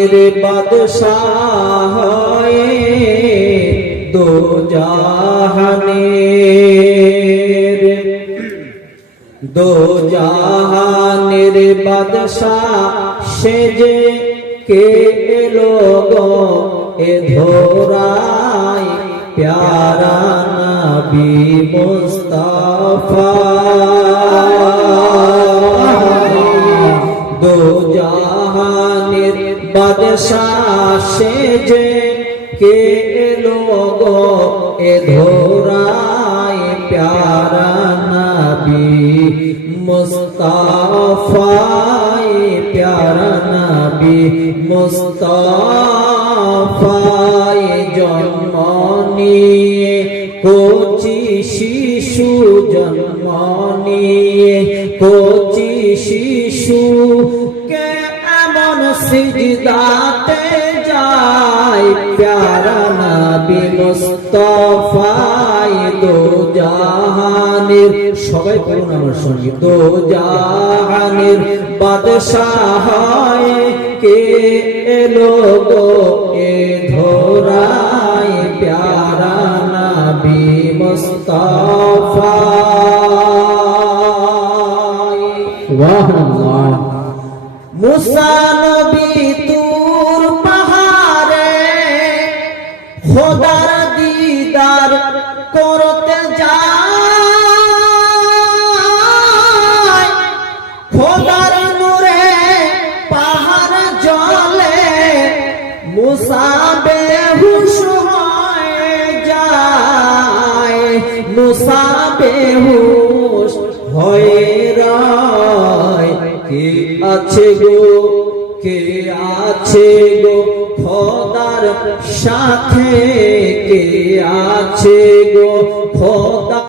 জাহানের বাদশাহ হয়ে দো জাহানের বাদশাহ সেজে কে এলো গো এ ধরায় প্যারা নবী মুস্তাফা দো জাহানের বাদশাহ সেজে কে এলো গো এ ধরায় প্যারা নবী মুস্তাফা প্যারা নবী মুস্তাফা জন্ম নিয়ে কচি শিশু জন্ম নিয়ে কচি শিশু কে এমন সিজদাতে যায় প্যারা নবী মুস্তাফা দো জাহানের সবাই বলুন আমার সঙ্গে দো জাহানের বাদশাহ কে এলো গো এ ধরায় প্যারা নবী মুস্তাফা সুবহানাল্লাহ মুসা নবী তুর পাহাড়ে খোদার দিদার করতে যায় খোদার নূরে পাহাড় জ্বলে মুসা বেহুশ হয়ে যায় মুসা বেহুশ হয়ে রয় কে আছে গো কে আছে গো খোদার সাথে কে আছে গো খোদা